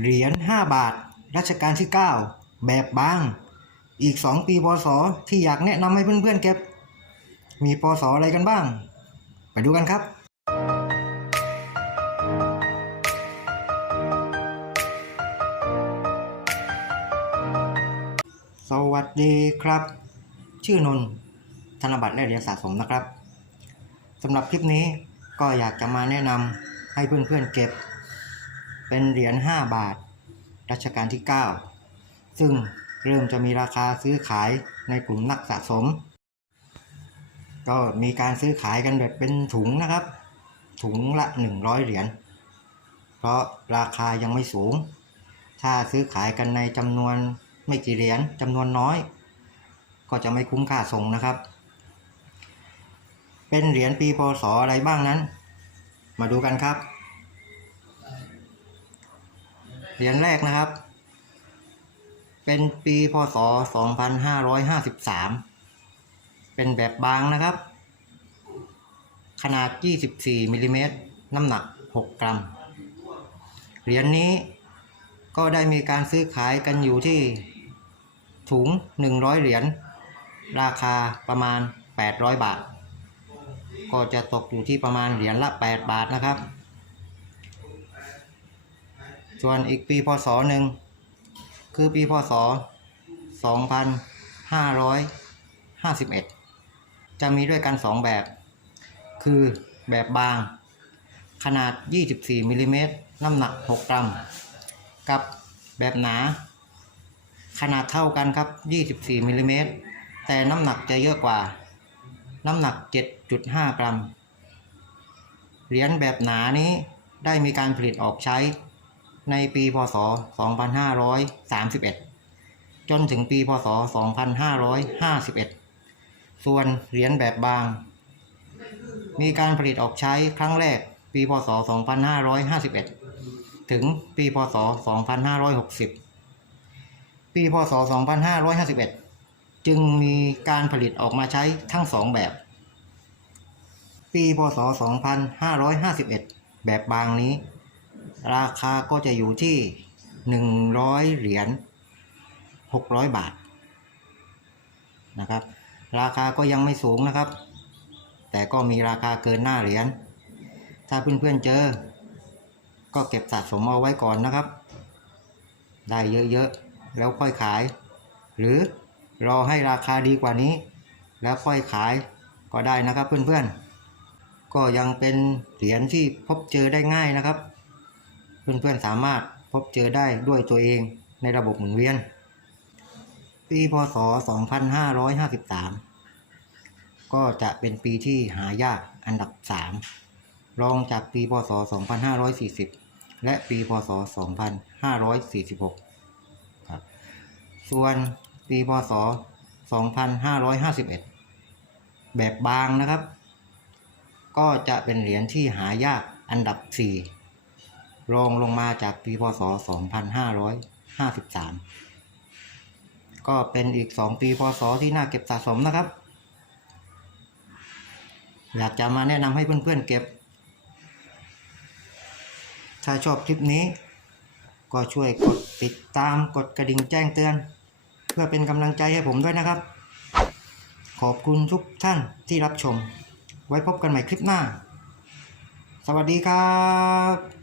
เหรียญ 5 บาท รัชกาลที่ 9 แบบบาง อีก 2 ปีพศที่อยากแนะนำให้เพื่อนๆเก็บ มีพศอะไรกันบ้าง ไปดูกันครับสวัสดีครับ ชื่อนนท์ธนบัตรและเหรียญสะสมนะครับสำหรับคลิปนี้ก็อยากจะมาแนะนำให้เพื่อนๆเก็บ เป็นเหรียญ 5 บาท รัชกาลที่ 9 ซึ่งเริ่มจะมีราคาซื้อขายในกลุ่มนักสะสม ก็มีการซื้อขายกันแบบเป็นถุงนะครับ ถุงละ 100 เหรียญ เพราะราคายังไม่สูง ถ้าซื้อขายกันในจำนวนไม่กี่เหรียญจำนวนน้อย ก็จะไม่คุ้มค่าส่งนะครับ เป็นเหรียญปีพศอะไรบ้างนั้น มาดูกันครับ เหรียญแรกนะครับ เป็นปีพศ 2553 เป็นแบบบางนะครับ ขนาด 24มิลลิเมตรน้ำหนัก 6 กรัม เหรียญนี้ก็ได้มีการซื้อขายกันอยู่ที่ถุง 100 เหรียญ ราคาประมาณ 800 บาท ก็จะตกอยู่ที่ประมาณเหรียญละ 8 บาทนะครับ ส่วนอีกปีพศหนึ่งคือปีพศ 2551 จะมีด้วยกัน 2 แบบ คือแบบบาง ขนาด 24มิลลิเมตรน้ำหนัก 6 กรัม กับแบบหนา ขนาดเท่ากันครับ 24มิลลิเมตรแต่น้ำหนักจะเยอะกว่า น้ำหนัก 7.5 กรัม เหรียญแบบหนานี้ได้มีการผลิตออกใช้ ในปีพศ 2531 จนถึงปีพศ 2551 ส่วนเหรียญแบบบาง มีการผลิตออกใช้ครั้งแรกปีพศ 2551 ถึงปีพศ 2560 ปีพศ 2551 จึงมีการผลิตออกมาใช้ทั้งสองแบบ ปีพศ 2551 แบบบางนี้ ราคาก็จะอยู่ที่ 100 เหรียญ600 บาทนะครับ ราคาก็ยังไม่สูงนะครับ แต่ก็มีราคาเกินหน้าเหรียญถ้าเพื่อนๆเจอ ก็เก็บสะสมเอาไว้ก่อนนะครับ ได้เยอะๆ แล้วค่อยขาย หรือรอให้ราคาดีกว่านี้ แล้วค่อยขายก็ได้นะครับเพื่อนๆ ก็ยังเป็นเหรียญที่พบเจอได้ง่ายนะครับ เพื่อนๆสามารถพบเจอได้ด้วยตัวเองในระบบหมุนเวียน ปีพศ 2553 ก็จะเป็นปีที่หายากอันดับ 3 รองจากปีพศ 2540 และปีพศ 2546 ครับ ส่วนปีพศ 2551 แบบบางนะครับ ก็จะเป็นเหรียญที่หายากอันดับ 4 รองลงมาจากปีพศ 2553 ก็เป็นอีก 2 ปีพศที่น่าเก็บสะสมนะครับ อยากจะมาแนะนำให้เพื่อนๆเก็บ ถ้าชอบคลิปนี้ ก็ช่วยกดติดตามกดกระดิ่งแจ้งเตือน เพื่อเป็นกำลังใจให้ผมด้วยนะครับ ขอบคุณทุกท่านที่รับชม ไว้พบกันใหม่คลิปหน้า สวัสดีครับ